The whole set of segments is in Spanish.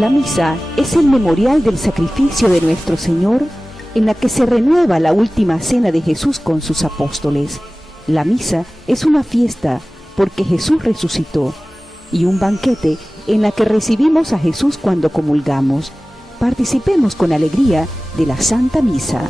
La misa es el memorial del sacrificio de nuestro Señor, en la que se renueva la última cena de Jesús con sus apóstoles. La misa es una fiesta porque Jesús resucitó, y un banquete en la que recibimos a Jesús cuando comulgamos. Participemos con alegría de la Santa Misa.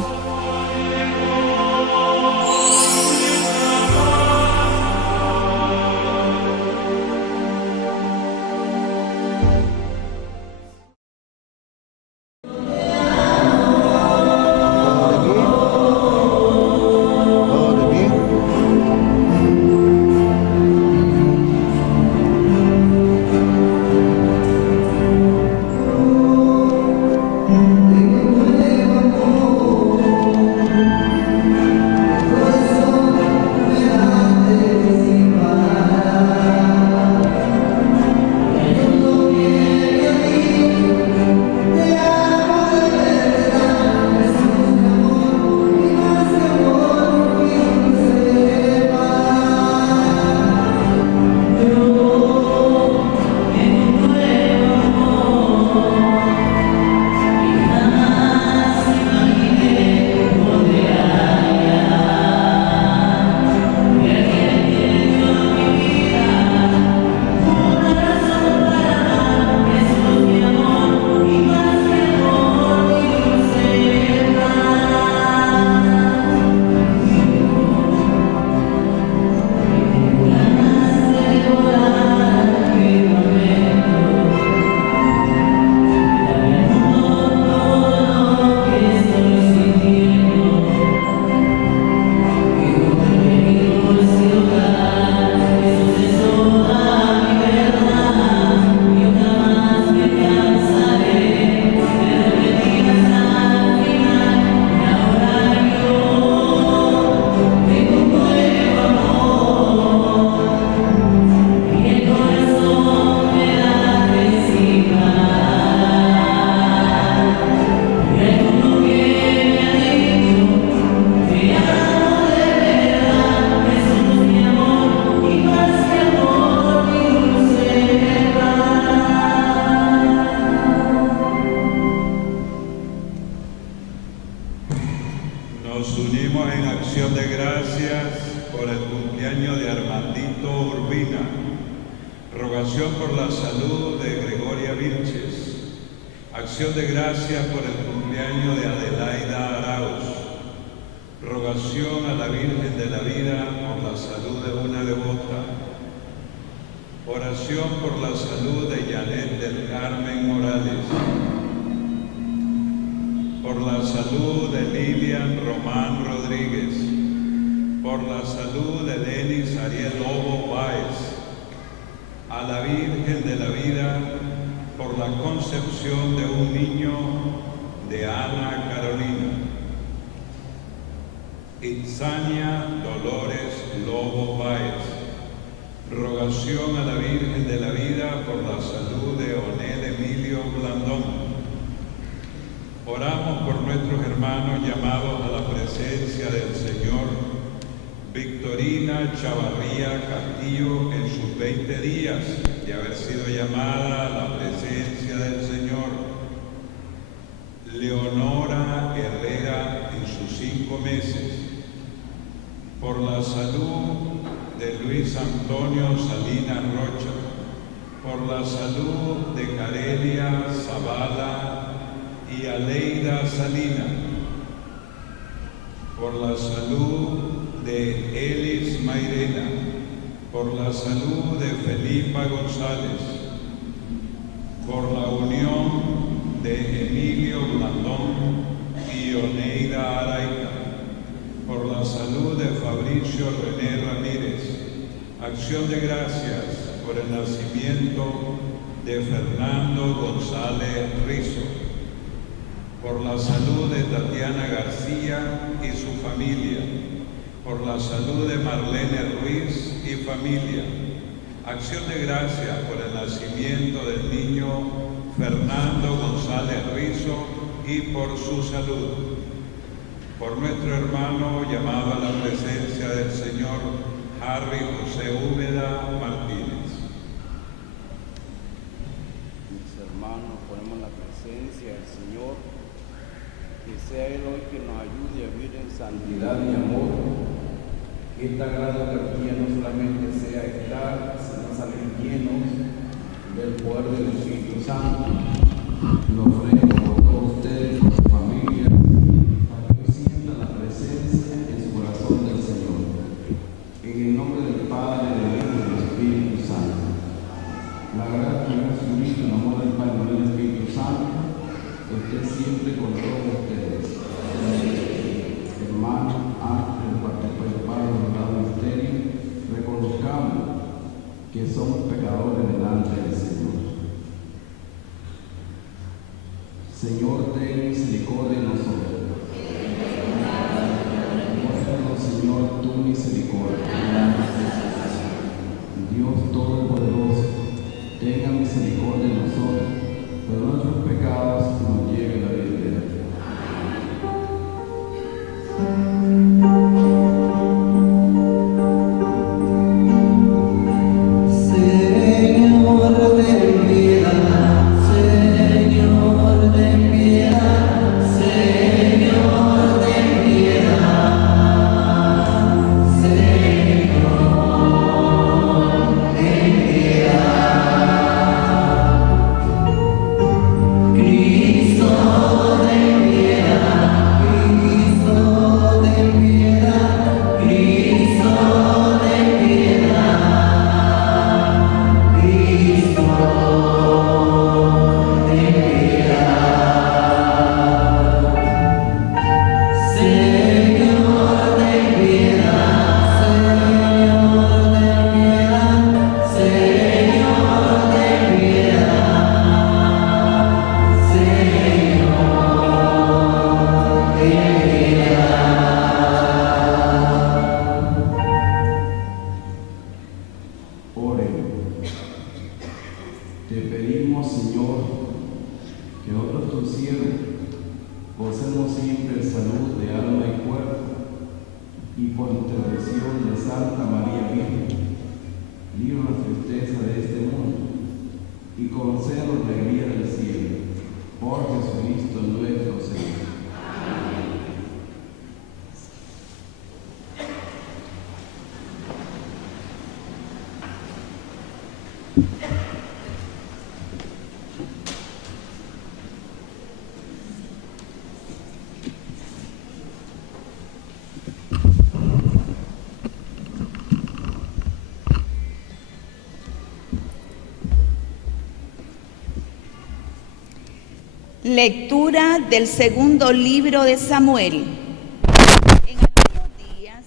Nos unimos en acción de gracias por el cumpleaños de Armandito Urbina, rogación por la salud de Gregoria Vilches, acción de gracias por el cumpleaños de Adelaida Arauz, rogación a la Virgen de la Vida por la salud de una devota, oración por la salud de Janet del Carmen Morales, por la salud de Lilian Román Rodríguez, por la salud de Denis Ariel Lobo Báez, a la Virgen de la Vida por la concepción de un niño de Ana Carolina, Itzania Dolores Lobo Báez, rogación a la Virgen de la Vida por la salud de Onel Emilio Blandón. Oramos por nuestros hermanos llamados a la presencia del Señor, Victorina Chavarría Castillo en sus 20 días de haber sido llamada a la presencia del Señor, Leonora Herrera en sus 5 meses, por la salud de Luis Antonio Salinas Rocha, por la salud de Carelia Zavala y Aleida Salina, por la salud de Elis Mairena, por la salud de Felipa González, por la unión de Emilio Blandón y Oneida Araita, por la salud de Fabricio René Ramírez, acción de gracias por el nacimiento de Fernando González Rizo, por la salud de Tatiana García y su familia, por la salud de Marlene Ruiz y familia, acción de gracias por el nacimiento del niño Fernando González Rizo y por su salud, por nuestro hermano llamado a la presencia del Señor, Harry José Úbeda Martínez. Mis hermanos, podemos Sea Él hoy que nos ayude a vivir en santidad y amor. Que esta gran Eucaristía no solamente sea estar, sino salir llenos del poder del Espíritu Santo. Lo ofrezco por todos ustedes, por sus familias, para que sientan la presencia en su corazón del Señor. En el nombre del Padre, del Hijo y del Espíritu Santo. La gracia de Jesucristo, el amor del Padre y del Espíritu Santo, esté siempre con todos ustedes. Hermanos, antes de participar en el ministerio, reconozcamos que somos pecadores delante del Señor. Señor, ten misericordia de nosotros. Muéstranos, Señor, tu misericordia. Dios Todopoderoso, tenga misericordia de nosotros, pero nuestros pecados nos lleven a la vida eterna. Te pedimos, Señor, que nosotros tus siervos gocemos siempre salud de alma y cuerpo, y por intercesión de Santa María Virgen, líbranos de la tristeza de este mundo y concédenos la alegría del cielo. Por Jesucristo nuestro Señor. Lectura del segundo libro de Samuel. En aquellos días,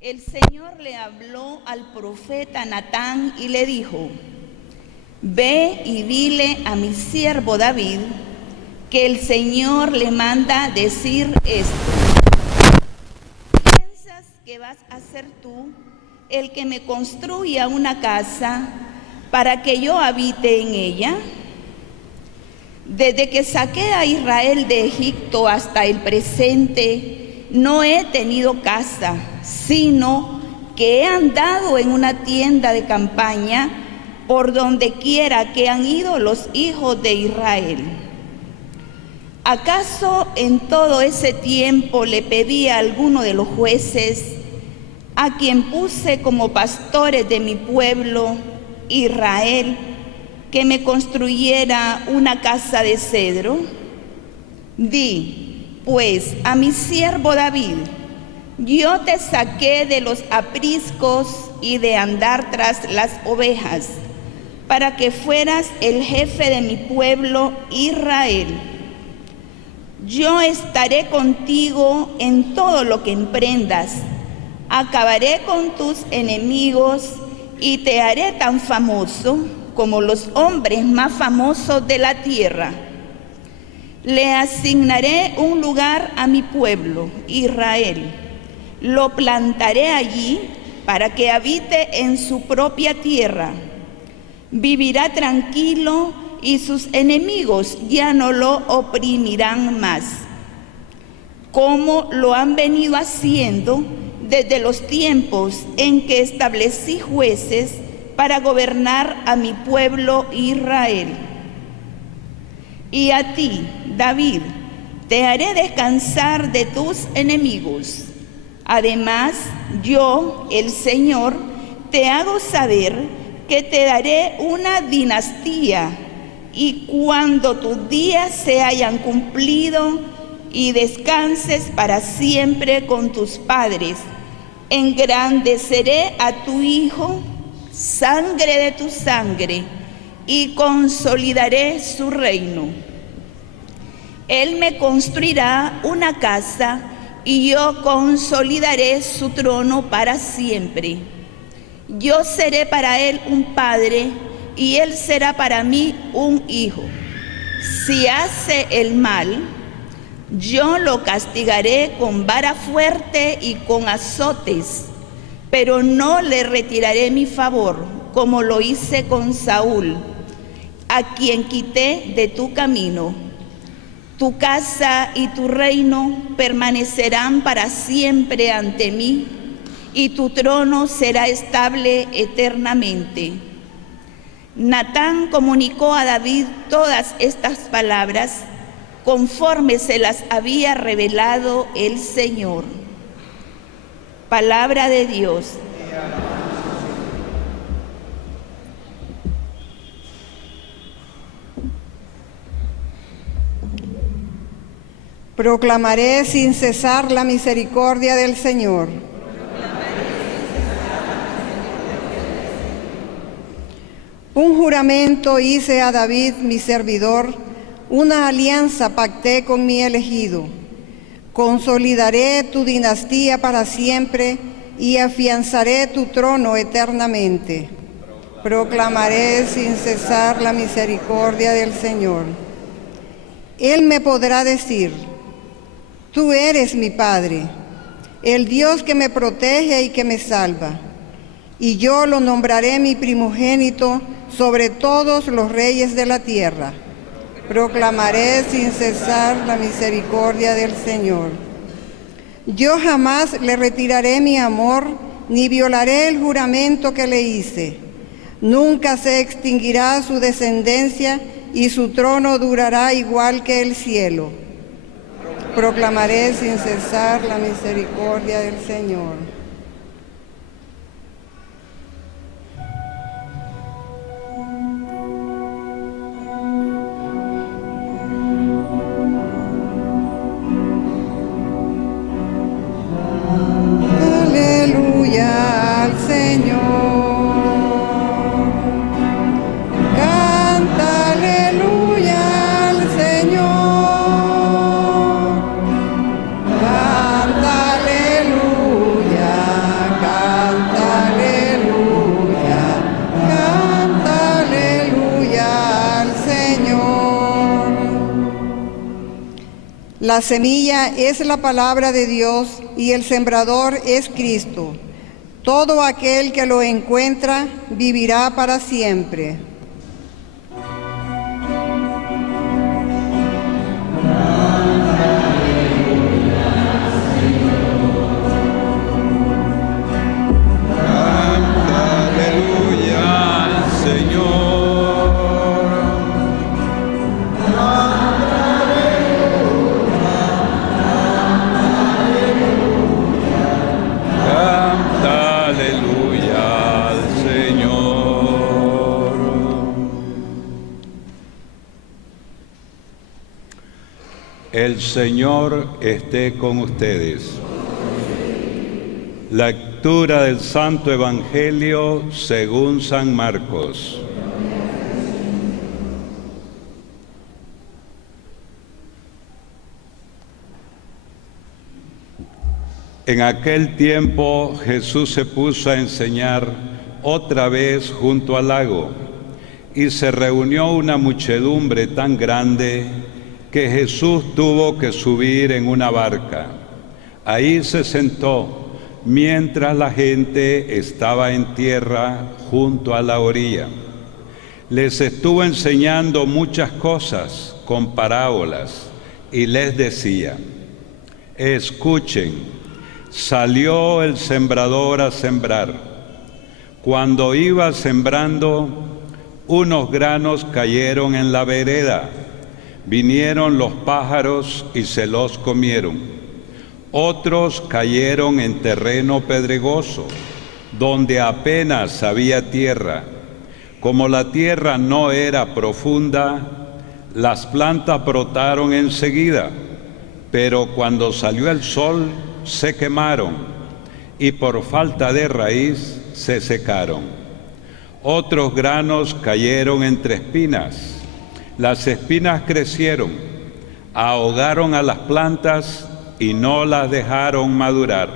el Señor le habló al profeta Natán y le dijo: Ve y dile a mi siervo David que el Señor le manda decir esto. ¿Piensas que vas a ser tú el que me construya una casa para que yo habite en ella? Desde que saqué a Israel de Egipto hasta el presente, no he tenido casa, sino que he andado en una tienda de campaña por donde quiera que han ido los hijos de Israel. ¿Acaso en todo ese tiempo le pedí a alguno de los jueces, a quien puse como pastores de mi pueblo, Israel, que me construyera una casa de cedro? Di, pues, a mi siervo David: yo te saqué de los apriscos y de andar tras las ovejas, para que fueras el jefe de mi pueblo Israel. Yo estaré contigo en todo lo que emprendas, acabaré con tus enemigos y te haré tan famoso como los hombres más famosos de la tierra. Le asignaré un lugar a mi pueblo, Israel. Lo plantaré allí para que habite en su propia tierra. Vivirá tranquilo y sus enemigos ya no lo oprimirán más, como lo han venido haciendo desde los tiempos en que establecí jueces para gobernar a mi pueblo Israel. Y a ti, David, te haré descansar de tus enemigos. Además, yo, el Señor, te hago saber que te daré una dinastía, y cuando tus días se hayan cumplido y descanses para siempre con tus padres, engrandeceré a tu hijo, sangre de tu sangre, y consolidaré su reino. Él me construirá una casa y yo consolidaré su trono para siempre. Yo seré para él un padre y él será para mí un hijo. Si hace el mal, yo lo castigaré con vara fuerte y con azotes, pero no le retiraré mi favor, como lo hice con Saúl, a quien quité de tu camino. Tu casa y tu reino permanecerán para siempre ante mí, y tu trono será estable eternamente. Natán comunicó a David todas estas palabras conforme se las había revelado el Señor. Palabra de Dios. Proclamaré sin cesar la misericordia del Señor. Un juramento hice a David, mi servidor, una alianza pacté con mi elegido. Consolidaré tu dinastía para siempre y afianzaré tu trono eternamente. Proclamaré sin cesar la misericordia del Señor. Él me podrá decir: tú eres mi Padre, el Dios que me protege y que me salva. Y yo lo nombraré mi primogénito sobre todos los reyes de la tierra. Proclamaré sin cesar la misericordia del Señor. Yo jamás le retiraré mi amor, ni violaré el juramento que le hice. Nunca se extinguirá su descendencia, y su trono durará igual que el cielo. Proclamaré sin cesar la misericordia del Señor. Aleluya al Señor. Canta aleluya al Señor. Canta aleluya, canta aleluya, canta aleluya al Señor. La semilla es la palabra de Dios y el sembrador es Cristo. Todo aquel que lo encuentra vivirá para siempre. Canta aleluya al Señor. Canta aleluya al Señor. El Señor esté con ustedes. Lectura del Santo Evangelio según San Marcos. En aquel tiempo Jesús se puso a enseñar otra vez junto al lago, y se reunió una muchedumbre tan grande que Jesús tuvo que subir en una barca. Ahí se sentó, mientras la gente estaba en tierra junto a la orilla. Les estuvo enseñando muchas cosas con parábolas y les decía: escuchen, salió el sembrador a sembrar. Cuando iba sembrando, unos granos cayeron en la vereda, vinieron los pájaros y se los comieron. Otros cayeron en terreno pedregoso, donde apenas había tierra. Como la tierra no era profunda, las plantas brotaron enseguida, pero cuando salió el sol se quemaron y por falta de raíz se secaron. Otros granos cayeron entre espinas. Las espinas crecieron, ahogaron a las plantas y no las dejaron madurar.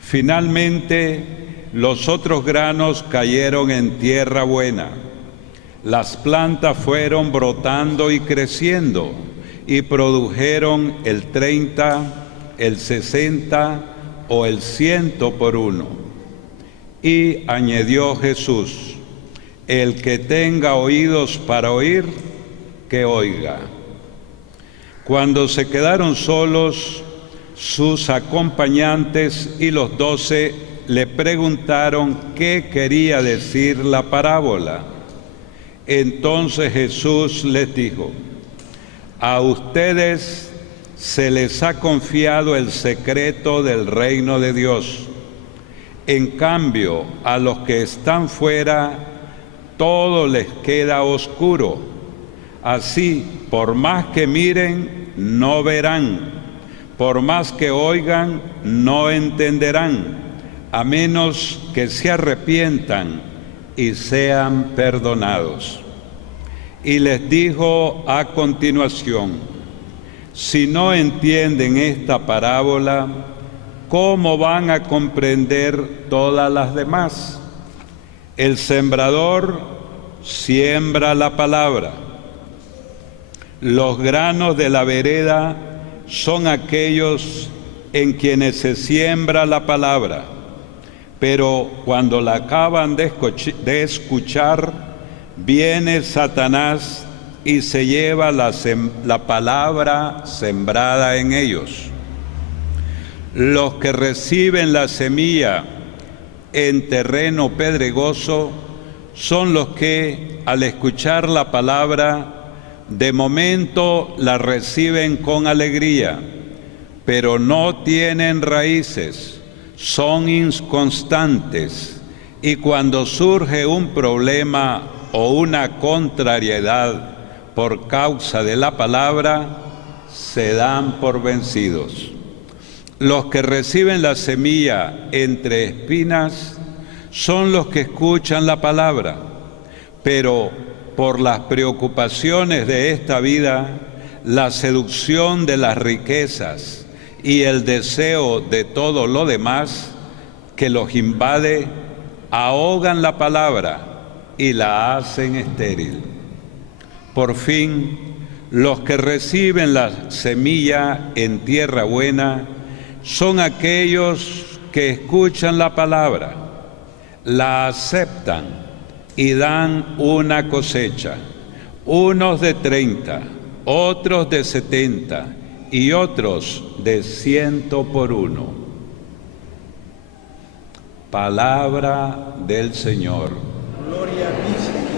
Finalmente, los otros granos cayeron en tierra buena. Las plantas fueron brotando y creciendo y produjeron el 30, el 60 o el 100 por uno. Y añadió Jesús: el que tenga oídos para oír, que oiga. Cuando se quedaron solos, sus acompañantes y los 12 le preguntaron qué quería decir la parábola. Entonces Jesús les dijo: a ustedes se les ha confiado el secreto del reino de Dios. En cambio, a los que están fuera, todo les queda oscuro. Así, por más que miren, no verán. Por más que oigan, no entenderán, a menos que se arrepientan y sean perdonados. Y les dijo a continuación: si no entienden esta parábola, ¿cómo van a comprender todas las demás? El sembrador siembra la palabra. Los granos de la vereda son aquellos en quienes se siembra la palabra, pero cuando la acaban de escuchar, viene Satanás y se lleva la palabra sembrada en ellos. Los que reciben la semilla en terreno pedregoso son los que, al escuchar la palabra, de momento la reciben con alegría, pero no tienen raíces, son inconstantes, y cuando surge un problema o una contrariedad por causa de la palabra, se dan por vencidos. Los que reciben la semilla entre espinas son los que escuchan la palabra, pero por las preocupaciones de esta vida, la seducción de las riquezas y el deseo de todo lo demás que los invade, ahogan la palabra y la hacen estéril. Por fin, los que reciben la semilla en tierra buena son aquellos que escuchan la palabra, la aceptan y dan una cosecha, unos de 30, otros de 70 y otros de 100 por uno. Palabra del Señor. Gloria a ti, Señor.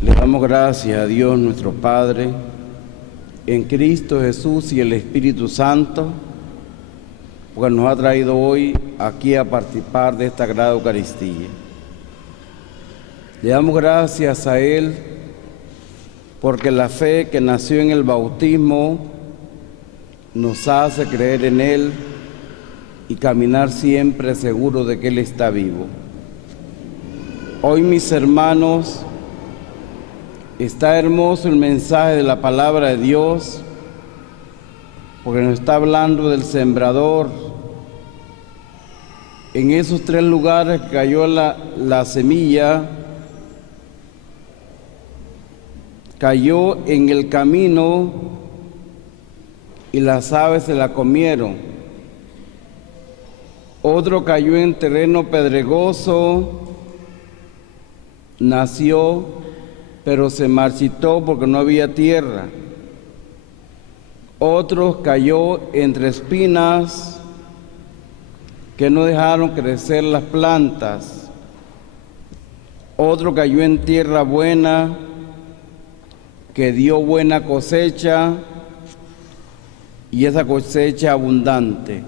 Le damos gracias a Dios nuestro Padre, en Cristo Jesús y el Espíritu Santo, porque nos ha traído hoy aquí a participar de esta Sagrada Eucaristía. Le damos gracias a Él porque la fe que nació en el bautismo nos hace creer en Él y caminar siempre seguro de que Él está vivo. Hoy, mis hermanos, está hermoso el mensaje de la palabra de Dios, porque nos está hablando del sembrador. En esos 3 lugares cayó la semilla, cayó en el camino y las aves se la comieron. Otro cayó en terreno pedregoso, nació, pero se marchitó porque no había tierra. Otros cayó entre espinas que no dejaron crecer las plantas. Otro cayó en tierra buena que dio buena cosecha, y esa cosecha abundante.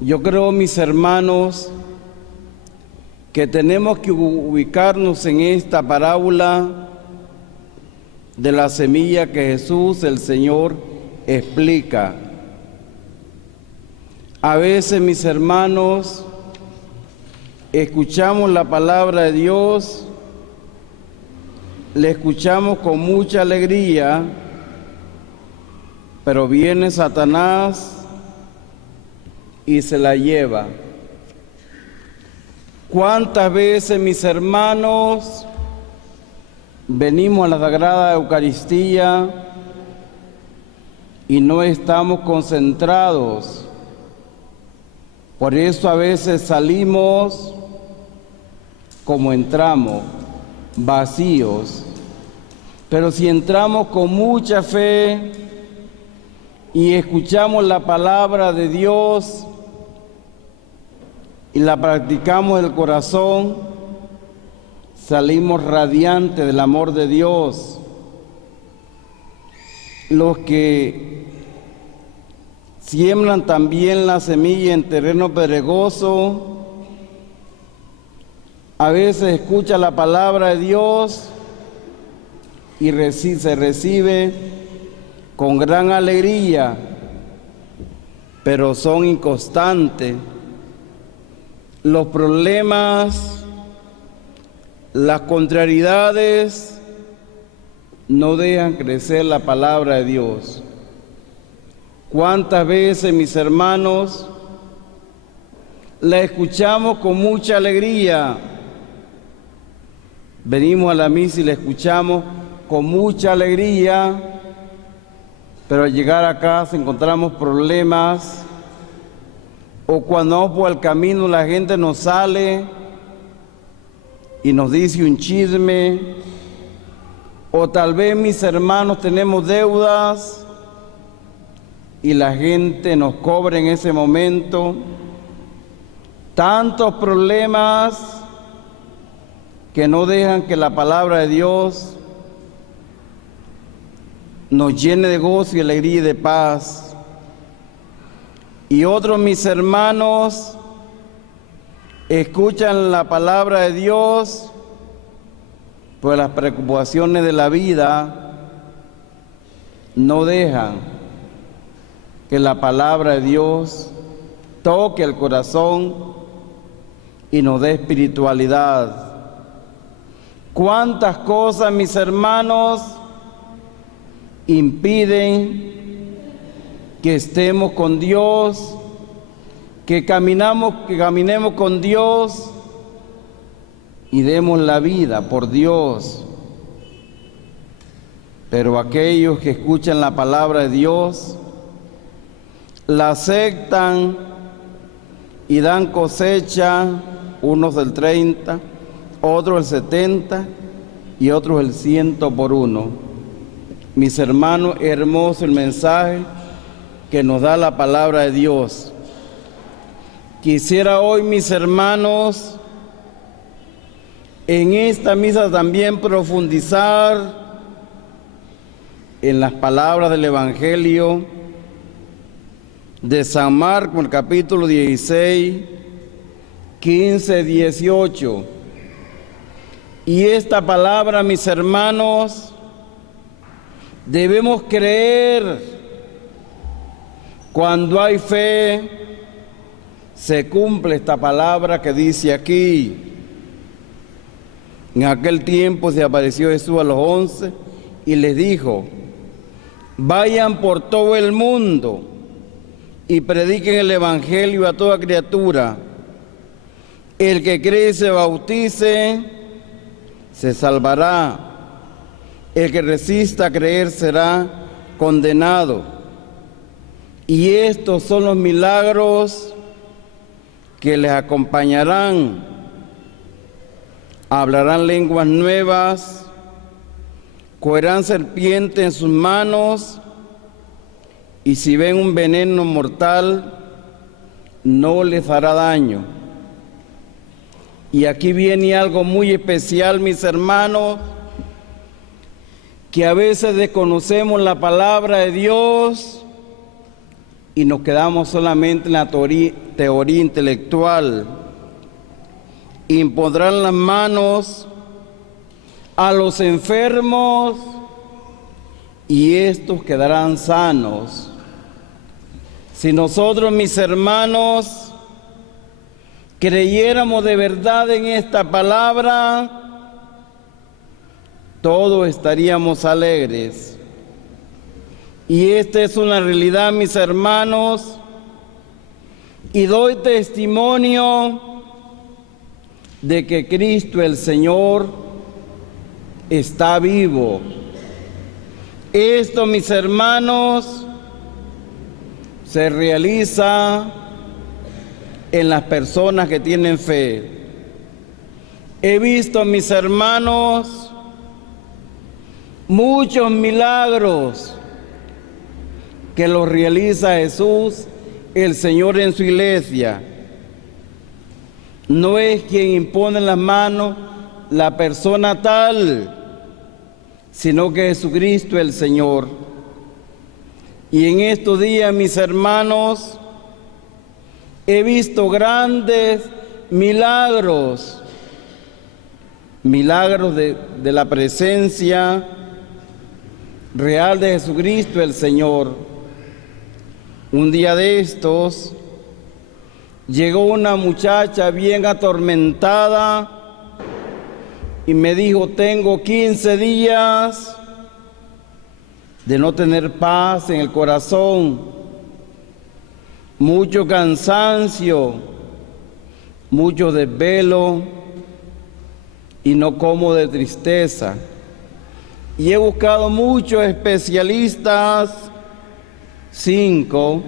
Yo creo, mis hermanos, que tenemos que ubicarnos en esta parábola de la semilla que Jesús, el Señor, explica. A veces, mis hermanos, escuchamos la palabra de Dios, le escuchamos con mucha alegría, pero viene Satanás y se la lleva. ¿Cuántas veces, mis hermanos, venimos a la Sagrada Eucaristía y no estamos concentrados? Por eso a veces salimos como entramos, vacíos. Pero si entramos con mucha fe y escuchamos la palabra de Dios y la practicamos del corazón, salimos radiantes del amor de Dios. Los que siembran también la semilla en terreno pedregoso, a veces escucha la palabra de Dios y se recibe con gran alegría, pero son inconstantes. Los problemas, las contrariedades no dejan crecer la palabra de Dios. ¿Cuántas veces, mis hermanos, la escuchamos con mucha alegría? Venimos a la misa y la escuchamos con mucha alegría, pero al llegar a casa encontramos problemas, o cuando vamos por el camino la gente nos sale y nos dice un chisme, o tal vez, mis hermanos, tenemos deudas y la gente nos cobra en ese momento. Tantos problemas que no dejan que la palabra de Dios nos llene de gozo y alegría y de paz. Y otros, mis hermanos, escuchan la palabra de Dios, pues las preocupaciones de la vida no dejan que la palabra de Dios toque el corazón y nos dé espiritualidad. ¿Cuántas cosas, mis hermanos, impiden que estemos con Dios, que caminemos con Dios y demos la vida por Dios? Pero aquellos que escuchan la palabra de Dios, la aceptan y dan cosecha, unos del 30, otros el 70 y otros el 100 por uno. Mis hermanos, hermoso el mensaje que nos da la palabra de Dios. Quisiera hoy, mis hermanos, en esta misa también profundizar en las palabras del Evangelio de San Marcos, el capítulo 16, 15, 18. Y esta palabra, mis hermanos, debemos creer. Cuando hay fe, se cumple esta palabra que dice aquí. En aquel tiempo se apareció Jesús a los 11 y les dijo: vayan por todo el mundo y prediquen el Evangelio a toda criatura. El que cree y se bautice, se salvará. El que resista a creer será condenado. Y estos son los milagros que les acompañarán: hablarán lenguas nuevas, cogerán serpientes en sus manos, y si ven un veneno mortal, no les hará daño. Y aquí viene algo muy especial, mis hermanos, que a veces desconocemos la palabra de Dios y nos quedamos solamente en la teoría intelectual. Impondrán las manos a los enfermos y estos quedarán sanos. Si nosotros, mis hermanos, creyéramos de verdad en esta palabra, todos estaríamos alegres. Y esta es una realidad, mis hermanos, y doy testimonio de que Cristo el Señor está vivo. Esto, mis hermanos, se realiza en las personas que tienen fe. He visto, mis hermanos, muchos milagros que los realiza Jesús, el Señor, en su iglesia. No es quien impone las manos la persona tal, sino que Jesucristo el Señor. Y en estos días, mis hermanos, he visto grandes milagros, milagros de la presencia real de Jesucristo el Señor. Un día de estos, llegó una muchacha bien atormentada y me dijo: tengo 15 días de no tener paz en el corazón, mucho cansancio, mucho desvelo y no como de tristeza. Y he buscado muchos especialistas, 5,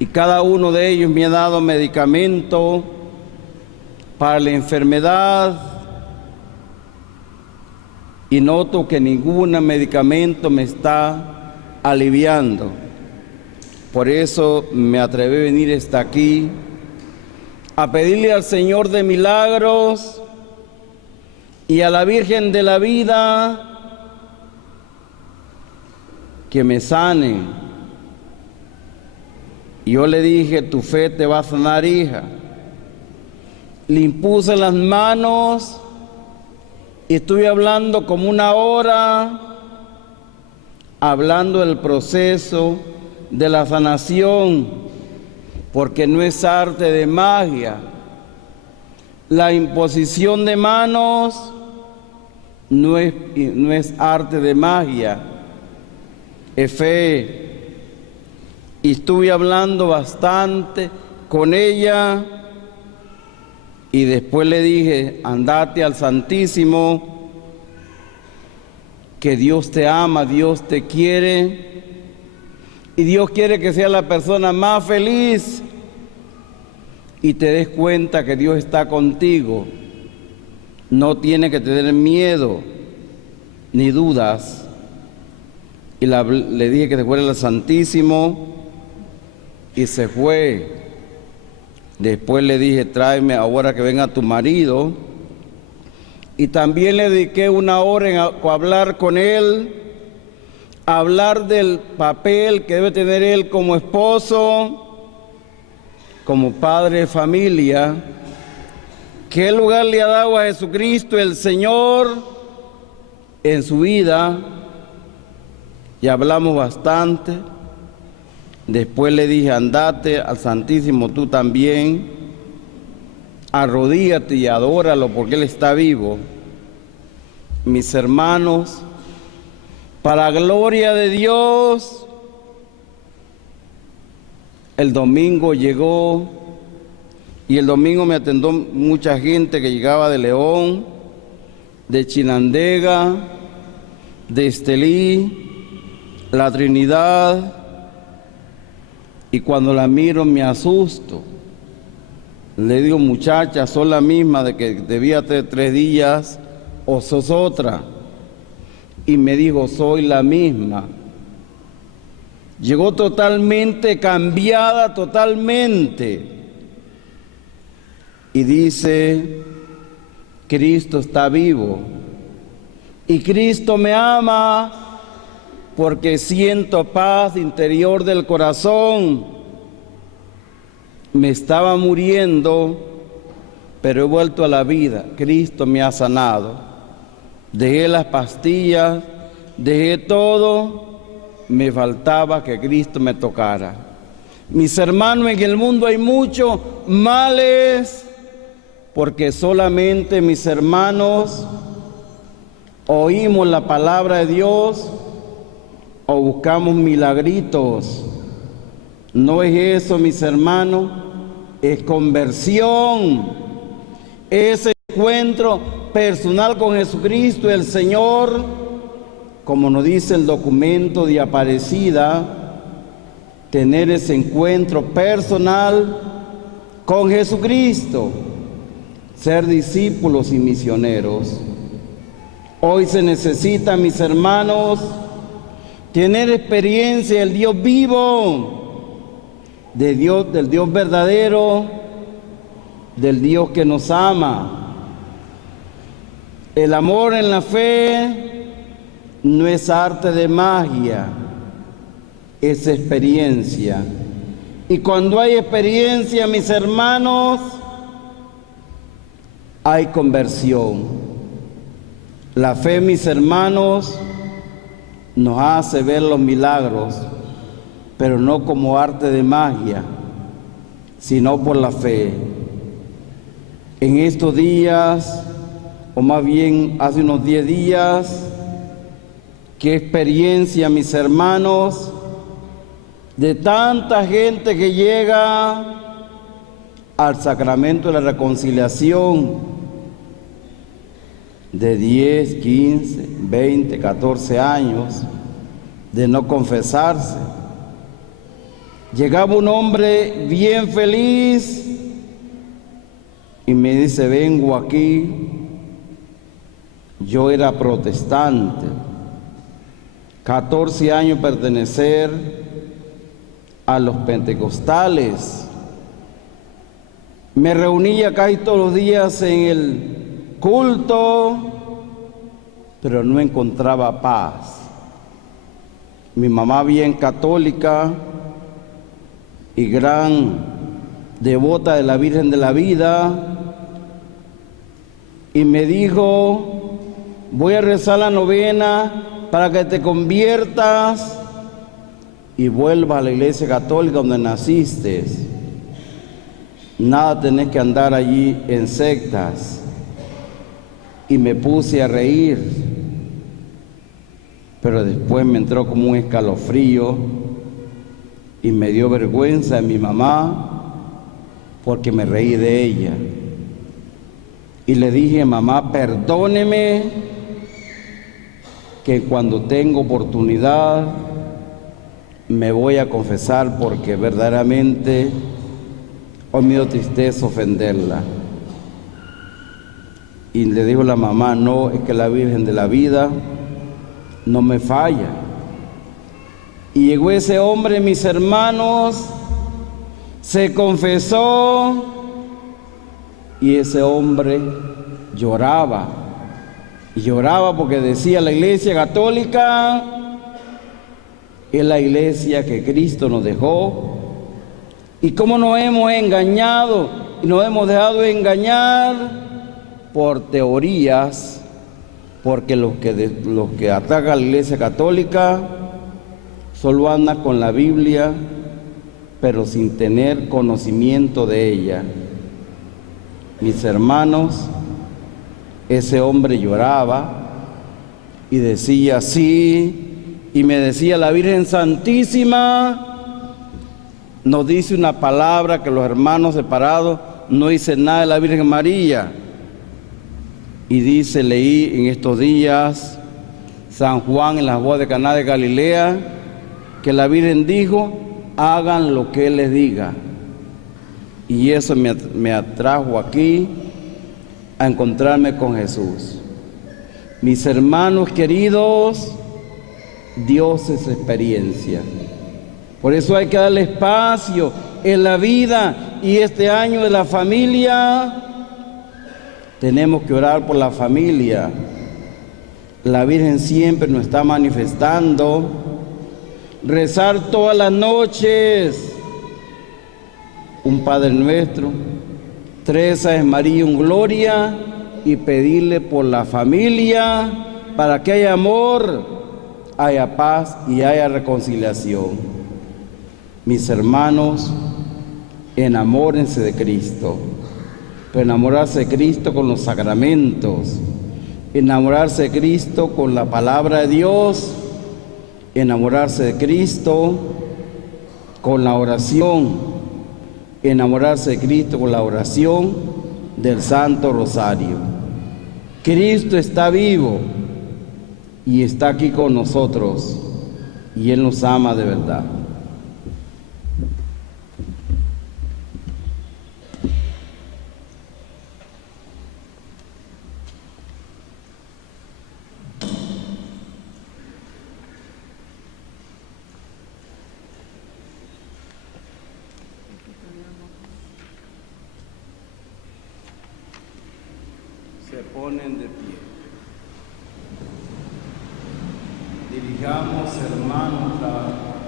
y cada uno de ellos me ha dado medicamento para la enfermedad, y noto que ningún medicamento me está aliviando. Por eso me atreví a venir hasta aquí a pedirle al Señor de milagros y a la Virgen de la Vida que me sanen. Y yo le dije: tu fe te va a sanar, hija. Le impuse las manos y estuve hablando como 1 hora, hablando del proceso de la sanación, porque no es arte de magia. La imposición de manos no es arte de magia, es fe. Y estuve hablando bastante con ella y después le dije: andate al Santísimo, que Dios te ama, Dios te quiere y Dios quiere que seas la persona más feliz y te des cuenta que Dios está contigo. No tienes que tener miedo ni dudas. Y le dije que se fuera al Santísimo y se fue. Después le dije: tráeme ahora que venga tu marido. Y también le dediqué 1 hora en hablar con él, hablar del papel que debe tener él como esposo, como padre de familia, qué lugar le ha dado a Jesucristo el Señor en su vida. Y hablamos bastante. Después le dije: andate al Santísimo tú también, arrodíllate y adóralo porque Él está vivo. Mis hermanos, para gloria de Dios, el domingo llegó y el domingo me atendió mucha gente que llegaba de León, de Chinandega, de Estelí, La Trinidad. Y cuando la miro me asusto. Le digo: muchacha, ¿sos la misma de que debía tener 3 días o sos otra? Y me dijo: soy la misma. Llegó totalmente cambiada, totalmente. Y dice, Cristo está vivo. Y Cristo me ama porque siento paz interior del corazón. Me estaba muriendo, pero he vuelto a la vida. Cristo me ha sanado. Dejé las pastillas, dejé todo. Me faltaba que Cristo me tocara. Mis hermanos, en el mundo hay muchos males, porque solamente, mis hermanos, oímos la palabra de Dios o buscamos milagritos. No es eso, mis hermanos, es conversión, es encuentro personal con Jesucristo, el Señor. Como nos dice el documento de Aparecida, tener ese encuentro personal con Jesucristo, ser discípulos y misioneros. Hoy se necesita, mis hermanos, tener experiencia del Dios vivo, del Dios verdadero, del Dios que nos ama. El amor en la fe no es arte de magia, es experiencia. Y cuando hay experiencia, mis hermanos, hay conversión. La fe, mis hermanos, nos hace ver los milagros, pero no como arte de magia, sino por la fe. En estos días, o más bien hace unos 10 días, qué experiencia, mis hermanos, de tanta gente que llega al sacramento de la reconciliación, de 10, 15, 20, 14 años, de no confesarse. Llegaba un hombre bien feliz y me dice, vengo aquí, yo era protestante, 14 años pertenecer a los pentecostales. Me reunía casi todos los días en el culto, pero no encontraba paz. Mi mamá, bien católica y gran devota de la Virgen de la Vida, y me dijo, voy a rezar la novena para que te conviertas y vuelvas a la iglesia católica donde naciste. Nada tenés que andar allí en sectas. Y me puse a reír, pero después me entró como un escalofrío y me dio vergüenza de mi mamá porque me reí de ella. Y le dije, mamá, perdóneme, que cuando tengo oportunidad me voy a confesar, porque verdaderamente hoy me dio tristeza ofenderla. Y le dijo la mamá, no, es que la Virgen de la Vida no me falla. Y llegó ese hombre, mis hermanos, se confesó, y ese hombre lloraba. Y lloraba porque decía, la Iglesia Católica es la iglesia que Cristo nos dejó. Y cómo nos hemos engañado y nos hemos dejado engañar por teorías, porque los que atacan a la Iglesia Católica solo andan con la Biblia, pero sin tener conocimiento de ella. Mis hermanos, ese hombre lloraba y decía, sí, y me decía, la Virgen Santísima nos dice una palabra que los hermanos separados no dicen nada de la Virgen María. Y dice, leí en estos días, San Juan en las bodas de Caná de Galilea, que la Virgen dijo, hagan lo que Él les diga. Y eso me atrajo aquí a encontrarme con Jesús. Mis hermanos queridos, Dios es experiencia. Por eso hay que darle espacio en la vida, y este año de la familia tenemos que orar por la familia. La Virgen siempre nos está manifestando, rezar todas las noches un Padre Nuestro, 3 Aves María, un Gloria, y pedirle por la familia para que haya amor, haya paz y haya reconciliación. Mis hermanos, enamórense de Cristo, pero enamorarse de Cristo con los sacramentos, enamorarse de Cristo con la palabra de Dios, enamorarse de Cristo con la oración, enamorarse de Cristo con la oración del Santo Rosario. Cristo está vivo y está aquí con nosotros, y Él nos ama de verdad. Se ponen de pie. Dirijamos, hermanos, la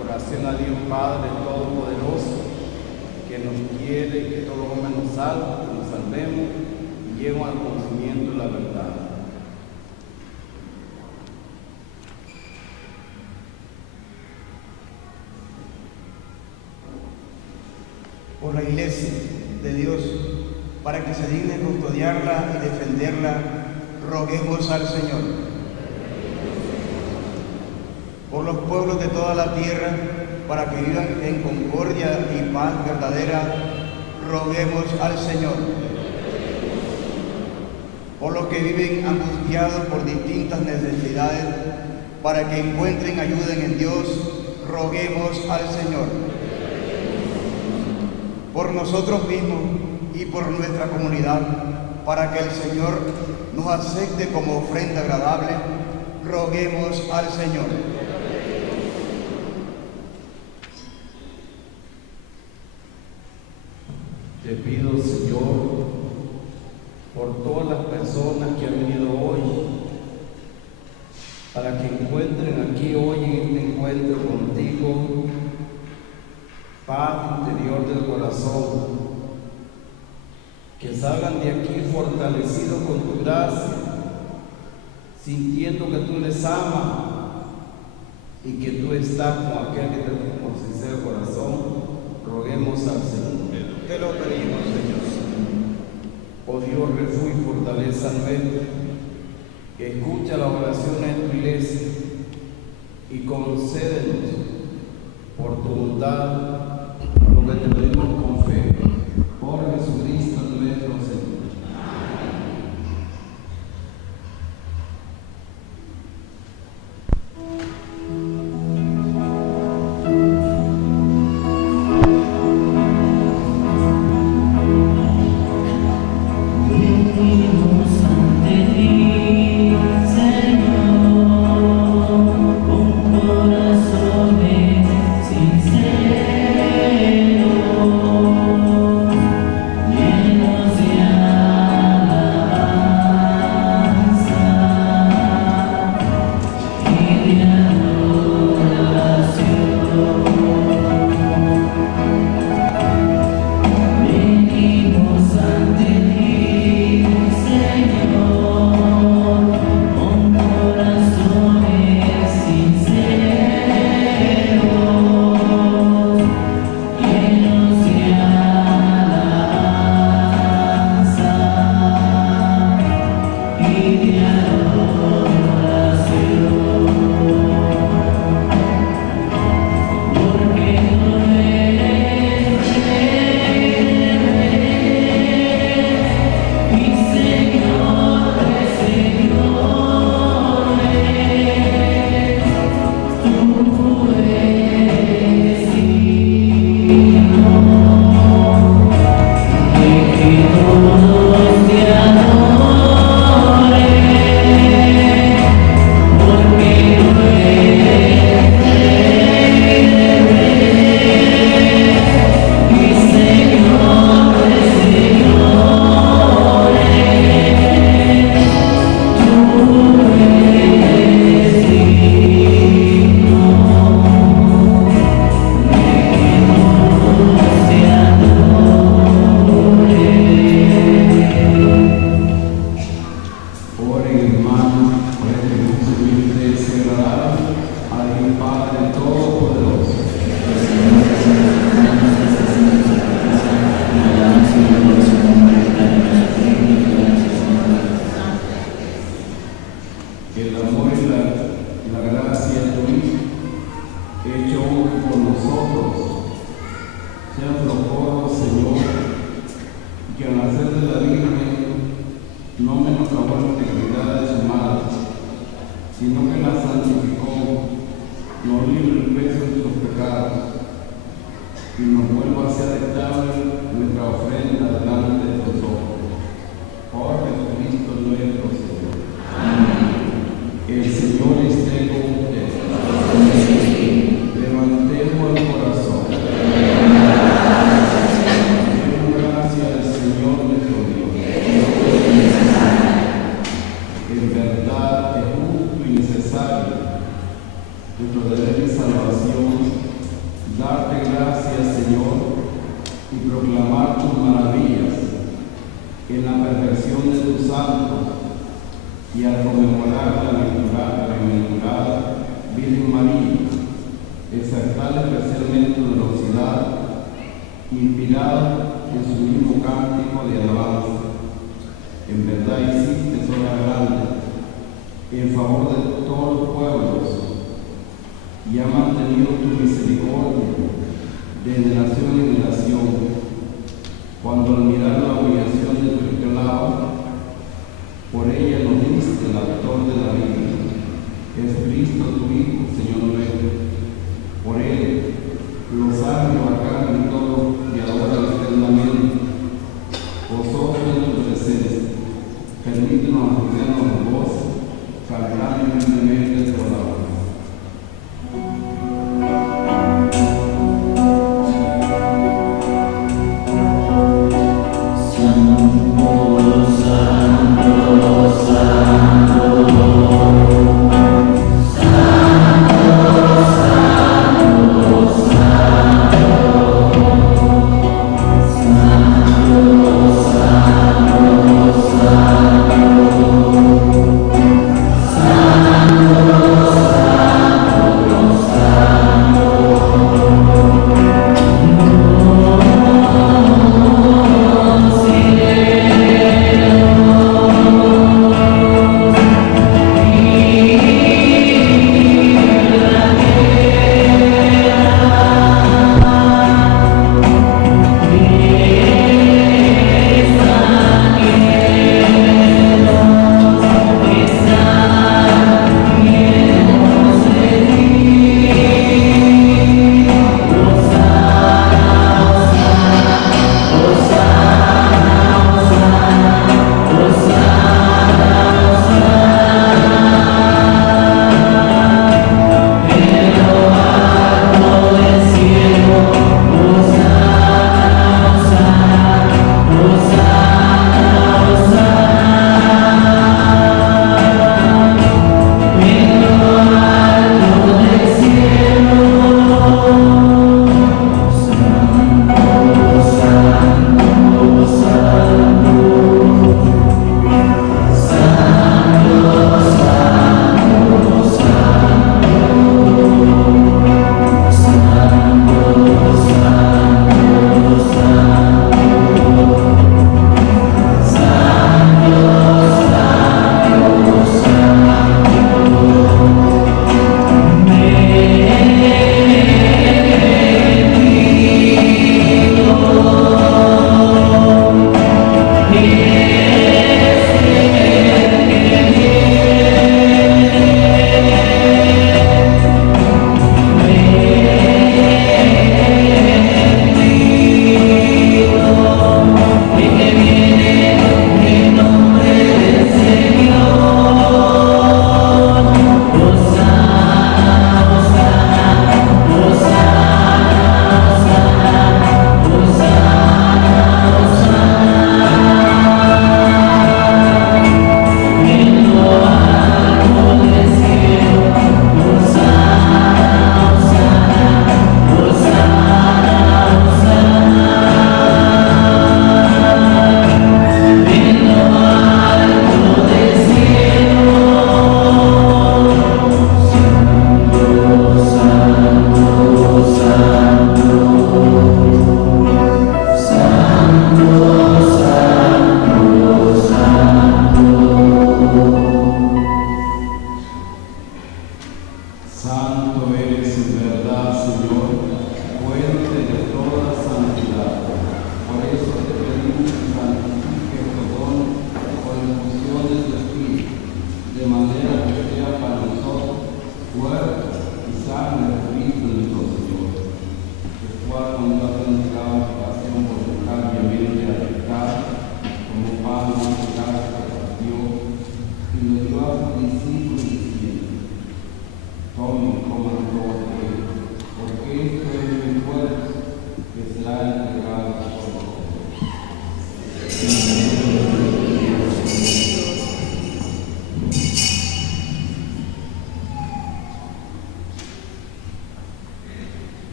oración a Dios Padre Todopoderoso, que nos quiere, que todos los hombres nos salven, que nos salvemos y lleven al conocimiento de la verdad. Por la Iglesia de Dios, para que se digne custodiarla y defenderla, roguemos al Señor. Por los pueblos de toda la tierra, para que vivan en concordia y paz verdadera, roguemos al Señor. Por los que viven angustiados por distintas necesidades, para que encuentren ayuda en Dios, roguemos al Señor. Por nosotros mismos y por nuestra comunidad, para que el Señor nos acepte como ofrenda agradable, roguemos al Señor. Te pido, Señor, por todas las personas que han venido hoy, para que encuentren aquí hoy en este encuentro contigo paz interior del corazón, que salgan de aquí fortalecidos con tu gracia, sintiendo que tú les amas y que tú estás con aquel que te tiene con sincero corazón. Roguemos al Señor. Te lo pedimos, Señor. Oh Dios, refugio y fortaleza nuestra, escucha la oración de tu iglesia y concédenos por tu bondad lo que te pedimos con fe. Por Jesucristo nuestro Señor. Corazones sinceros. nos vuelva a ser aceptable nuestra ofrenda delante de tus ojos. Por Jesucristo nuestro Señor. Amén. El Señor esté con ustedes. Levantemos el corazón. Demos gracias al Señor nuestro Dios. En verdad es justo y necesario nuestro deber de salvación, darte gracias, Señor, y proclamar tus maravillas en la perfección de tus santos, y al conmemorar la bienaventurada Virgen María, exaltar especialmente su velocidad, inspirada en su mismo cántico de alabanza. En verdad hiciste obra grande en favor de todos los pueblos, y ha mantenido tu misericordia de generación en generación. Cuando al mirar la humillación de tu esclava, por ella nos diste el autor de la vida, Jesucristo tu Hijo, Señor nuestro. Por él, los ángeles acaban y todos te adoran eternamente. Gozoso en tu presencia, permítenos asociarnos a vos, cantar humildemente tu alabanza. Santo, Santo, Santo.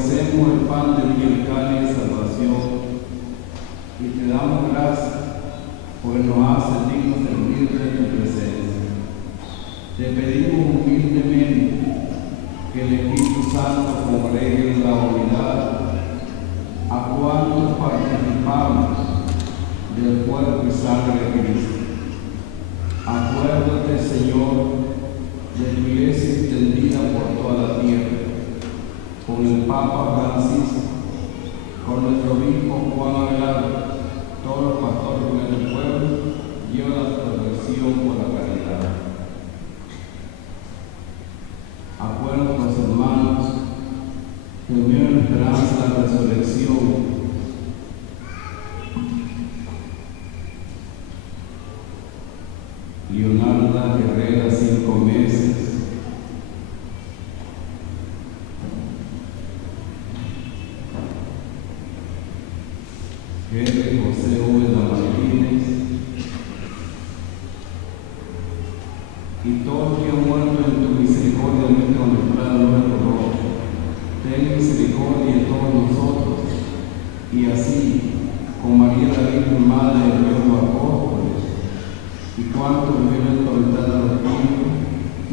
ofrecemos el pan de vida y cáliz de salvación y te damos gracias porque nos haces dignos de unirte en tu presencia. Te pedimos humildemente que el Espíritu Santo congregue en la unidad a cuantos participamos del cuerpo y sangre de Cristo. Acuérdate, Señor, de tu iglesia extendida por toda la tierra, con el Papa Francisco, con nuestro obispo Juan Abelardo, todos los pastores del pueblo, lleva la protección por la caridad. Acuérdate, los hermanos, que unieron la esperanza de la resurrección. Leonarda Herrera, 5 meses. Henry José Úbeda Martínez. Y todos que han muerto en tu misericordia, nuestra honrada, nuestro rostro. Ten misericordia de todos nosotros. Y así, con María la Virgen Madre de los apóstoles, y cuanto viven tormentar a los tiempos,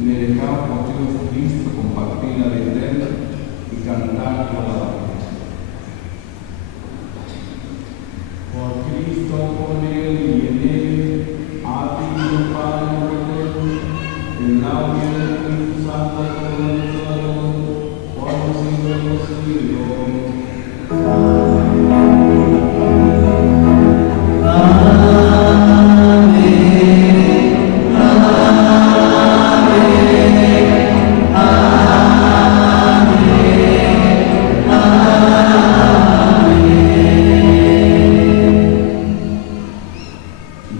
merezcamos por Dios Cristo compartir la vida eterna y cantar tu alabanza. Por Cristo, con Él y en Él, a ti, Dios Padre eterno, el lado y el Espíritu Santo, por los siglos de los siglos.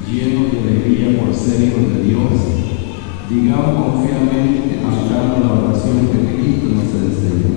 Llenos de alegría por ser hijos de Dios, digamos confiadamente cantando la oración que Cristo nos enseñó.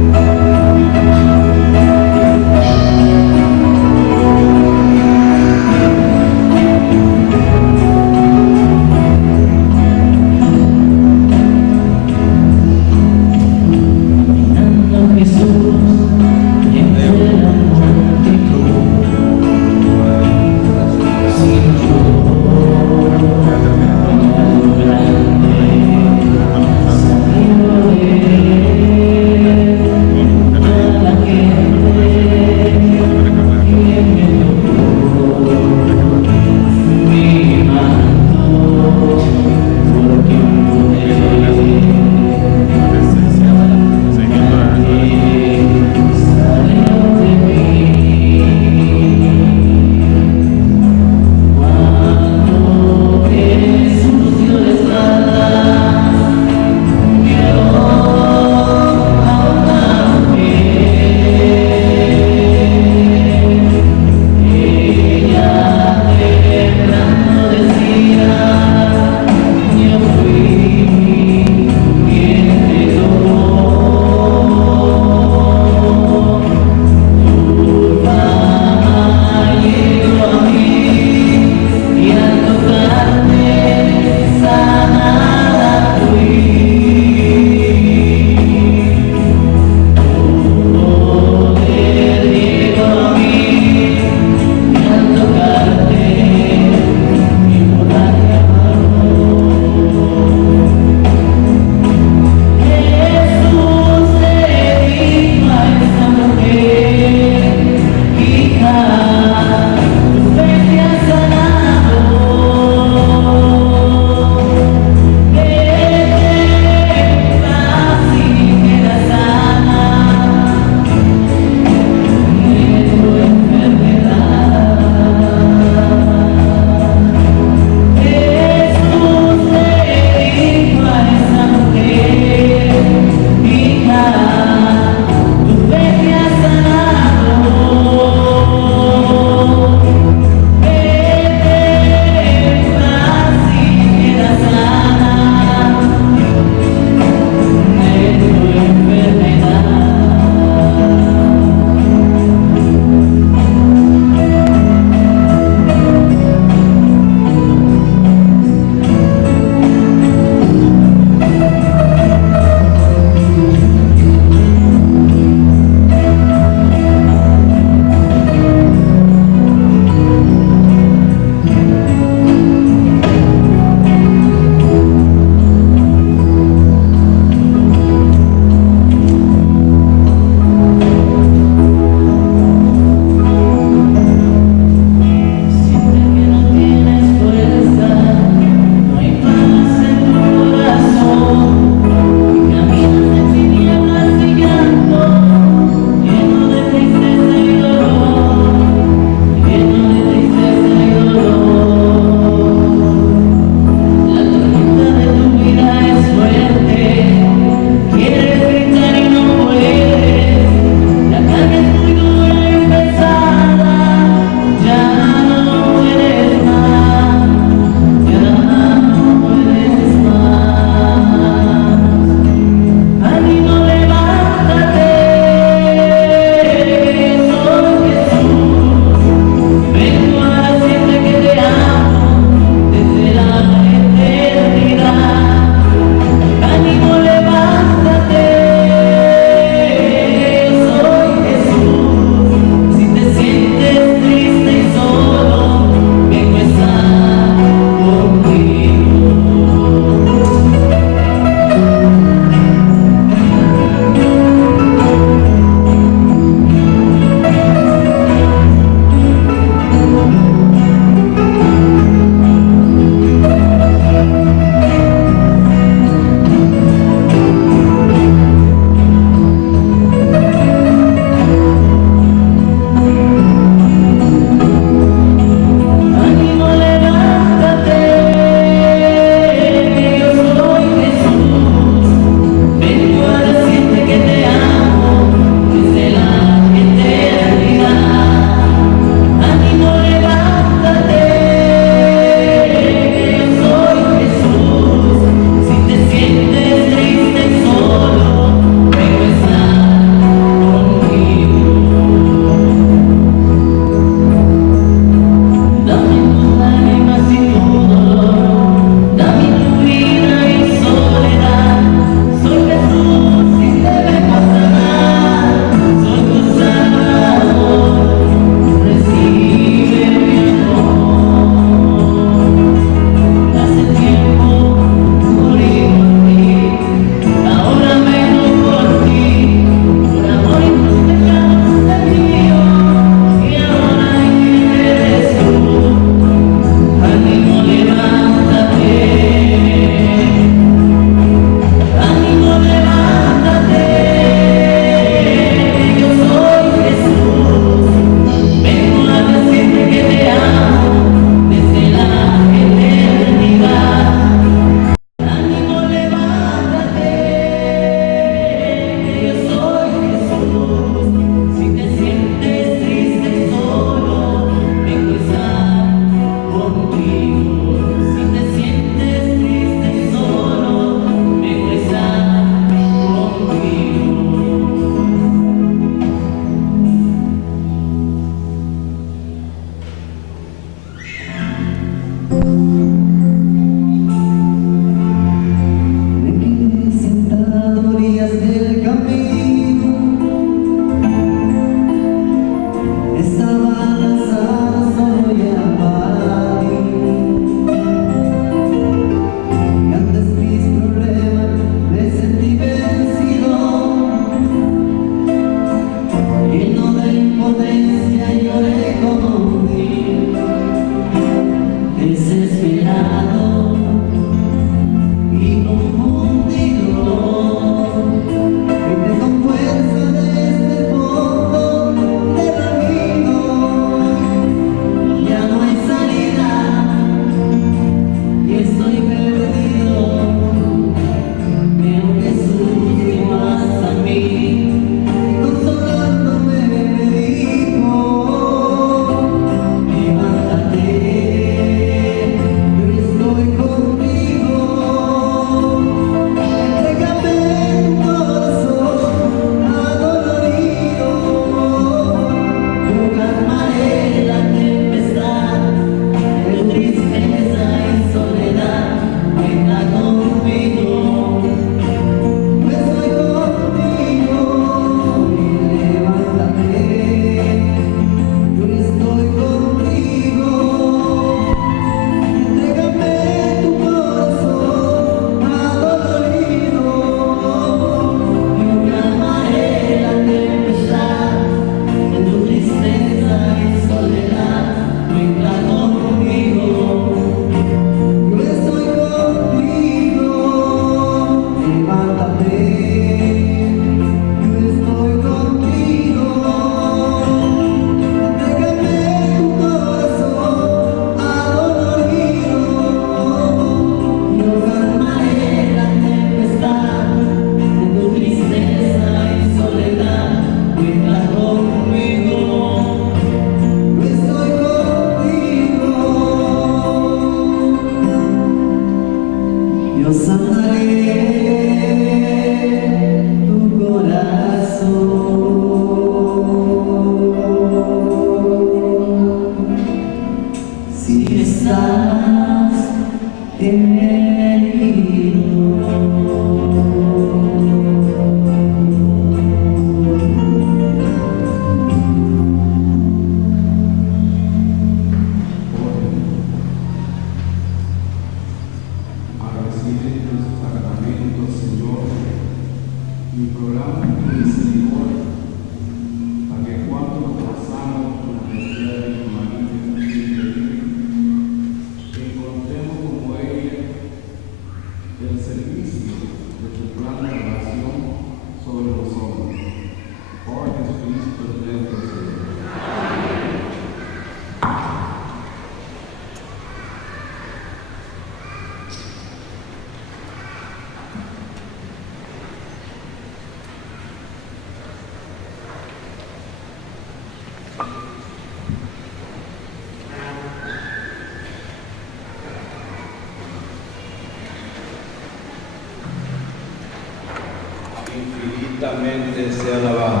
Infinitamente sea alabado.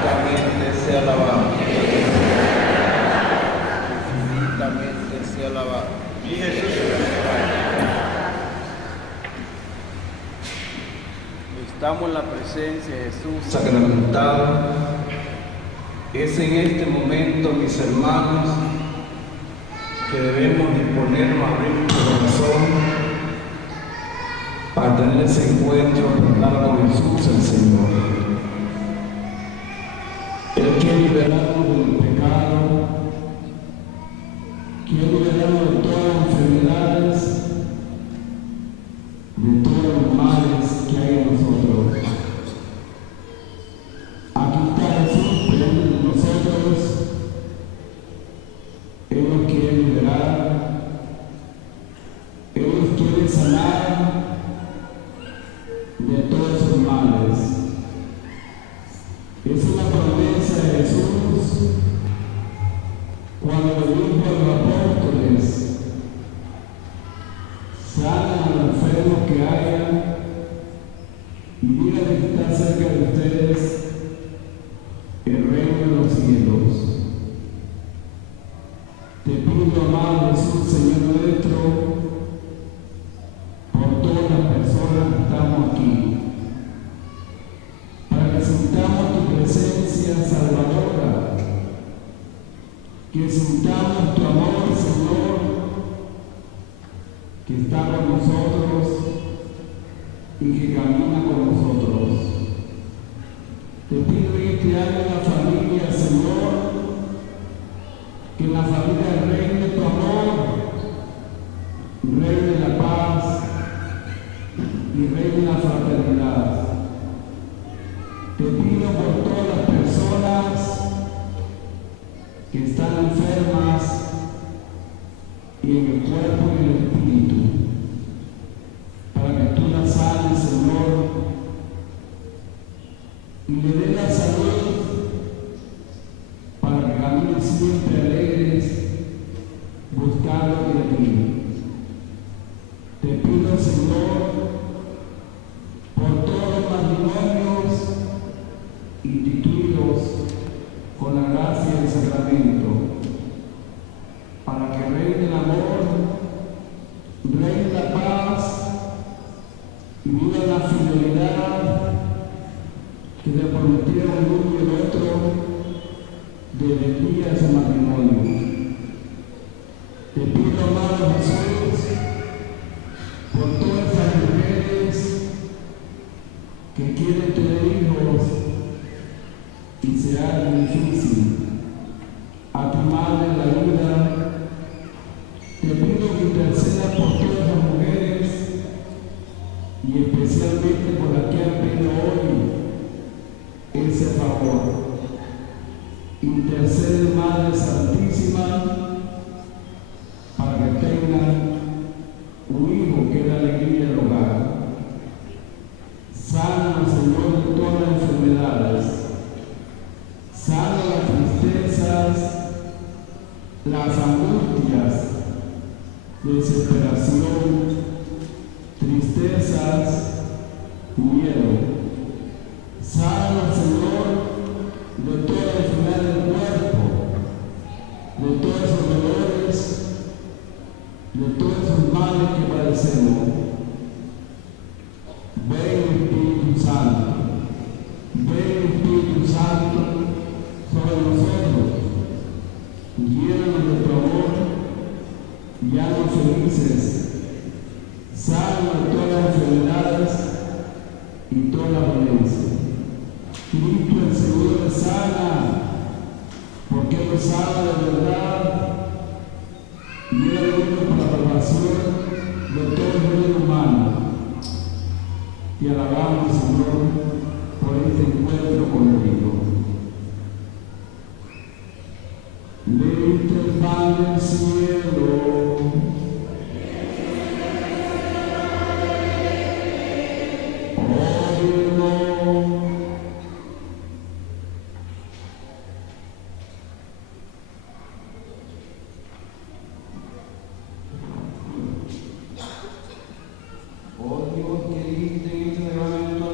Infinitamente sea alabado. Infinitamente sea alabado. Mi Jesús. Estamos en la presencia de Jesús sacramentado. Es en este momento, mis hermanos, que debemos disponernos a abrir nuestro corazón para tener ese encuentro personal con Jesús el Señor. Él quiere liberarnos del pecado, quiere liberarnos de todas las enfermedades, de todos los males que hay en nosotros. Aquí está Jesús, delante de nosotros. Él nos quiere liberar, Él nos quiere sanar de todos esos males. Es una promesa de Jesús cuando le dijo a los apóstoles: sanen a los enfermos que hayan y díganle que está cerca de ustedes el reino de los cielos. Te pido, amado Jesús, Señor nuestro, por todas las personas que estamos aquí, para que sintamos tu presencia salvadora, que sintamos tu amor, Señor, que está con nosotros y que camina con nosotros. Te pido en este año en la familia, Señor, que en la familia reine tu amor, reine la paz y reine la fraternidad. Te pido por todas las personas que están enfermas y en el cuerpo y en el espíritu, para que tú las sanes, Señor, y le des la salud para que caminen siempre alegres buscando de ti. Te pido, Señor, por todos los matrimonios instituidos con la gracia del sacramento, para que reine el amor, reine la paz y viva la fidelidad que le prometieron el uno y el otro desde el día de su matrimonio. Te pido, amado Jesús, por todas esas mujeres que quieren tener hijos y se hace difícil. A tu madre la ayuda. Te pido que intercedas por todas las mujeres y especialmente por las que han pedido hoy ese favor. Intercede, Madre Santísima, para que tengan un hijo que dé alegría al hogar. Sana, Señor, de todas las enfermedades. Sana las tristezas, las angustias, desesperación, tristezas, miedo. Sana, Señor, de toda la enfermedad del cuerpo, de todos esos dolores, de todos esos males que padecemos. Ven, Espíritu Santo, ven, Espíritu Santo, sobre nosotros. Llénanos de tu amor y haznos felices. Sana de todas las enfermedades y toda la violencia. Cristo el Señor nos sana, porque nos sana de verdad y era el único para la salvación de todo el género humano. Te alabamos, Señor, por este encuentro contigo. Levita el pan del cielo. Oh Dios, que diste en este reglamento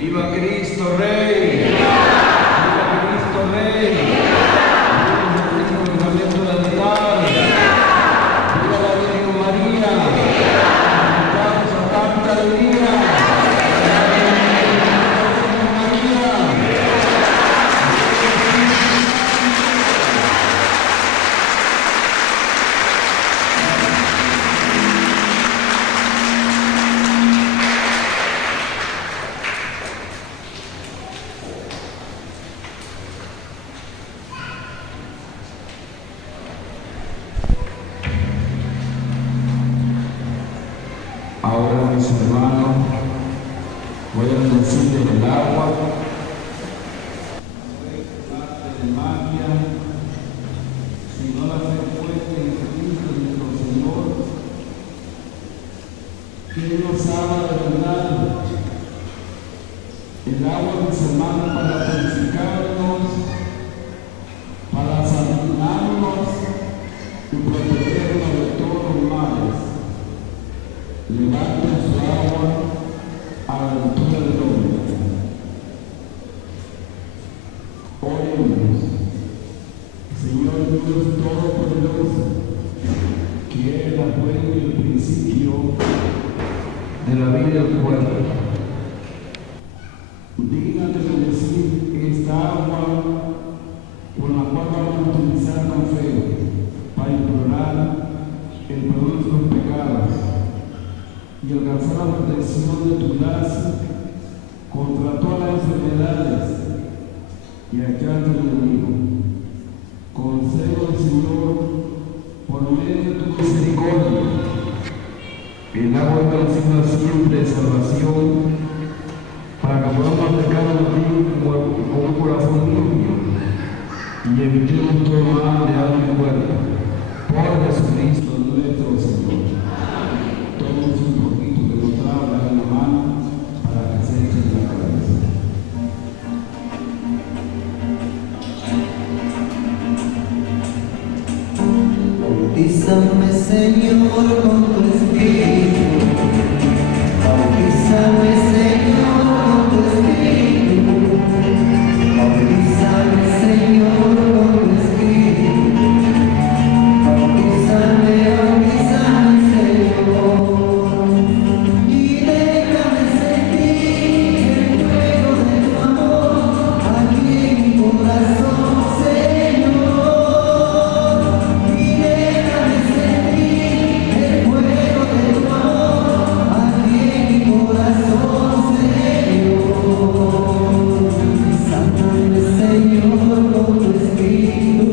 ¡Viva Cristo Rey! ¡Viva Cristo Rey! ¡Viva Cristo Sacramento del altar! ¡Viva la Virgen María! ¡Cantamos a tanta alegría! Ahora, mis hermanos, voy a bendecirles el agua. No es arte de magia, sino la fe puesta en Cristo nuestro Señor, que Él nos ama de verdad. El agua, mis hermanos, para purificarnos, para sanarnos y protegernos de todos los males. Levante su agua a la altura del hombre. Oremos. Señor Dios Todopoderoso, que es la fuente y el principio de la vida del cuerpo, dígnate bendecir esta agua por la cual vamos a utilizar con fe para implorar el perdón de nuestros pecados y alcanzar la protección de tu gracia contra todas las enfermedades y allá del enemigo. Concedo al Señor, por medio de tu misericordia, el agua consigna siempre de salvación, para que podamos acercarnos a ti con un corazón limpio y evitemos todo mal de alma y cuerpo. Por Jesucristo nuestro Señor. Todos un poquito que nos trae en la mano para que se echen en la cabeza. Bautízame, Señor, con tu Espíritu. Bautízame, Señor, con tu Espíritu. Bautízame, Señor, con tu Espíritu. Bautízame, bautízame, Señor. Y déjame sentir el fuego de tu amor aquí en mi corazón, Señor. Y déjame sentir el fuego de tu amor aquí en mi corazón, Señor. Sáname, Señor, con tu Espíritu.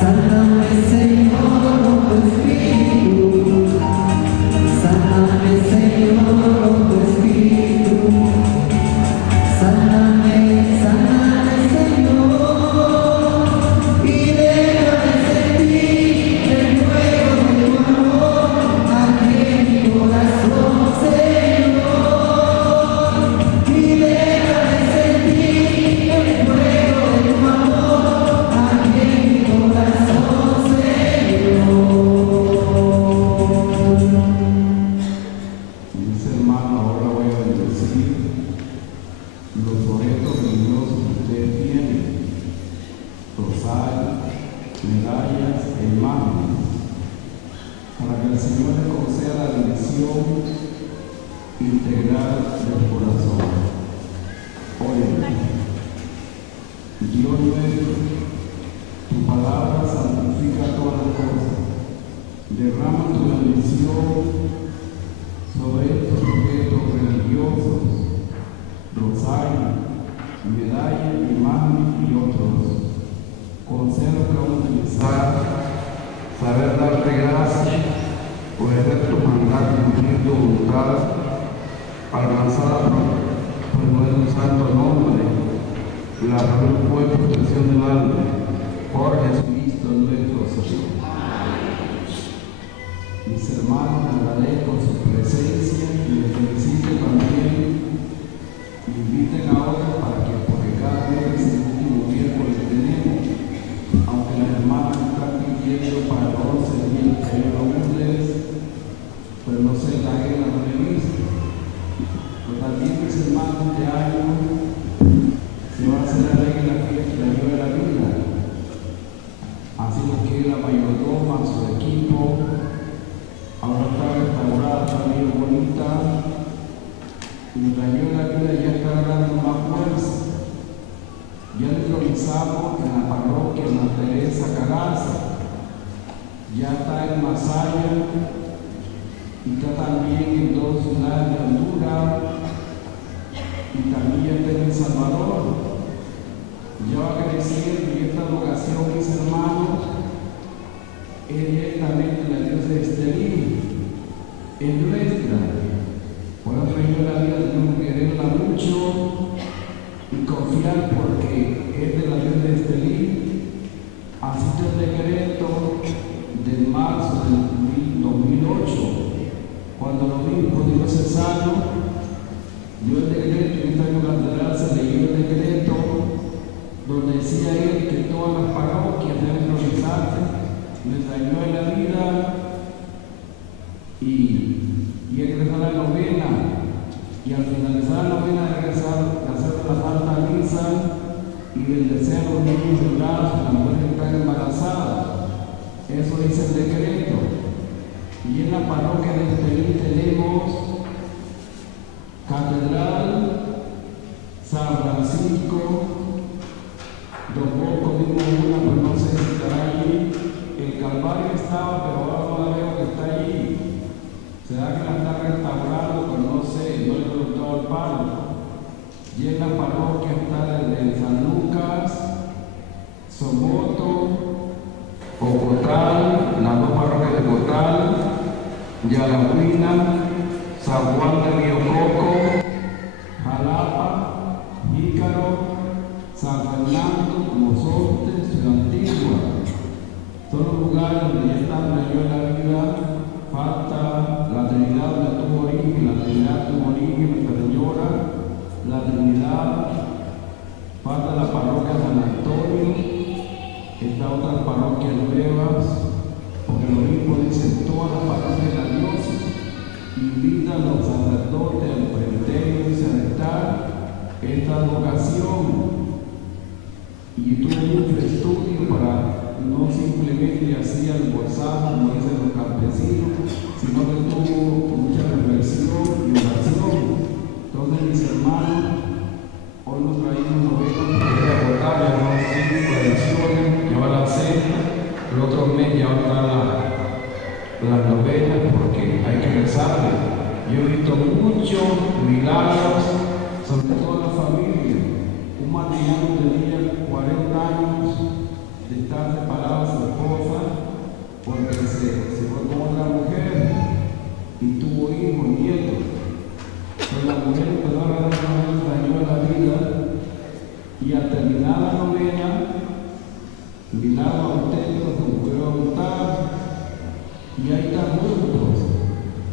Sáname, Señor, con tu Espíritu. Sáname, Señor, con tu Espíritu. Sáname, sáname, Señor. Y déjame sentir el fuego de tu amor aquí en mi corazón, Señor. Y déjame sentir el fuego de tu amor aquí en mi corazón, Señor. Mis hermanos, ahora voy a bendecir los objetos religiosos que ustedes tienen: rosarios, medallas e imágenes, para que el Señor les conceda la bendición integral del corazón. Oren. Dios nuestro, tu palabra santifica todas las cosas. Derrama tu bendición sobre estos objetos religiosos, rosarios, medallas, imágenes y otros. Concédenos que vamos a utilizar, saber darte gracias por hacer tu mandato y cumplir tu voluntad, alcanzada por nuestro santo nombre, la salud y protección del alma, por Jesucristo nuestro Señor. Mis hermanos, me agradezco su presencia y les felicito también. Inviten a otros para que, porque cada vez es el último miércoles que tenemos, aunque las hermanas están pidiendo para el 11 de que hay una ustedes, pero no se la agenda no le he visto. Pero también mis hermanos ya está en Masaya y está también en 2 ciudades de Honduras y también está en El Salvador. Ya va creciendo y esta vocación, mis hermanos, es directamente la Dios de Estelí, es nuestra. Por eso yo la vida tenemos que quererla mucho y confiar porque es de la Dios de Estelí. Así el decreto de marzo del 2008, cuando el obispo dio cesano, dio el decreto y en esta catedral se leyó el decreto donde decía él que todas las parroquias deben realizarse, les dañó en la vida y regresar a la novena, y al finalizar la novena regresar a hacer la Santa Misa y bendecir a los niños en brazos, a las mujeres que están embarazadas. Eso dice el decreto. Y en la parroquia de Estelí tenemos Catedral, San Francisco, Don Bosco dimos una, pero no sé si estará allí. El Calvario estaba, pero ahora no la veo que está allí. ¿Será que la está restaurando? Pero no sé, no le he preguntado al párroco. Y en la parroquia está desde San Lucas, Somoto, Ocotal, las 2 parroquias de Ocotal, Yalahuina, San Juan de Río Coco, Jalapa, Jícaro, San Fernando, Mozonte, Ciudad Antigua. Son los lugares donde ya está mayor la vida. Falta la Trinidad donde tuvo origen, la Trinidad tuvo origen, Nuestra Señora, la Trinidad. Falta la parroquia San Antonio, está otras parroquias nuevas, porque el obispo dice todas las parroquias de la diócesis invitan a los sacerdotes al presbiterio a estar esta vocación. Y tuve mucho estudio para no simplemente así almorzar, como dicen los campesinos, sino que tuvo mucha reflexión y oración. Entonces, mis hermanos, hoy nos traímos novelas porque es agotable, unos 5 ediciones, ya va la cena, el otro mes ya van a las novelas porque hay que rezarle. Yo he visto muchos milagros, sobre todo en la familia. Un matrimonio tenía 40 años de estar separada de su esposa porque se fue con otra mujer y tuvo hijos, nietos. Pero la mujer empezó a dar daño a la vida y al terminar la novena, milagro auténtico se volvió a juntar y ahí están juntos.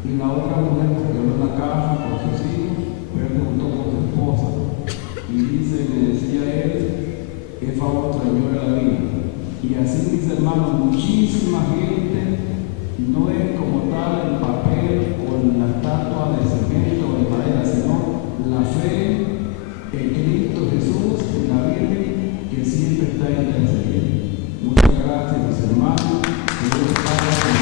Y la otra mujer se quedó en la casa con sus hijos, pero se juntó con su esposa. Y dice, le decía él, es favor Señor de la vida. Y así, mis hermanos, muchísima gente, no es como tal el papel o la estatua de cemento o de madera, sino la fe en Cristo Jesús, en la Virgen, que siempre está intercediendo. Muchas gracias, mis hermanos. Que Dios pague con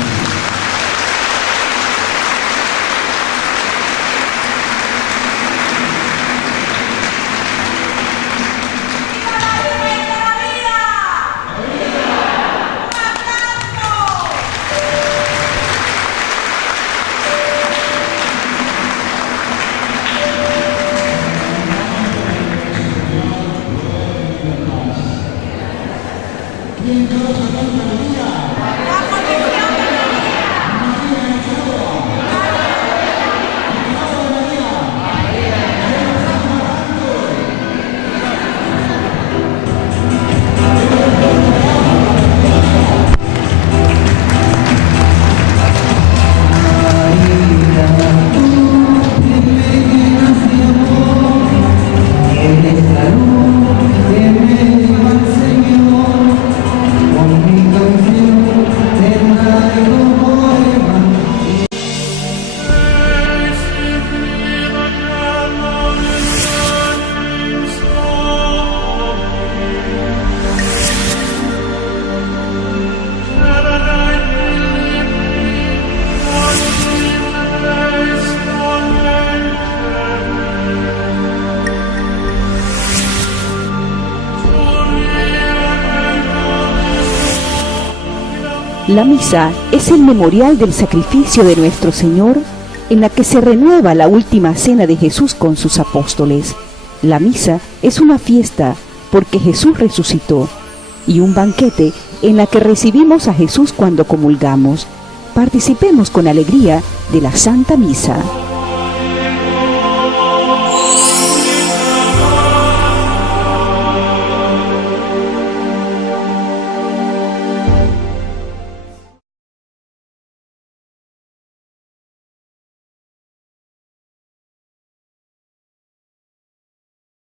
Señor, con mi canción La misa es el memorial del sacrificio de nuestro Señor, en la que se renueva la última cena de Jesús con sus apóstoles. La misa es una fiesta porque Jesús resucitó, y un banquete en la que recibimos a Jesús cuando comulgamos. Participemos con alegría de la Santa Misa.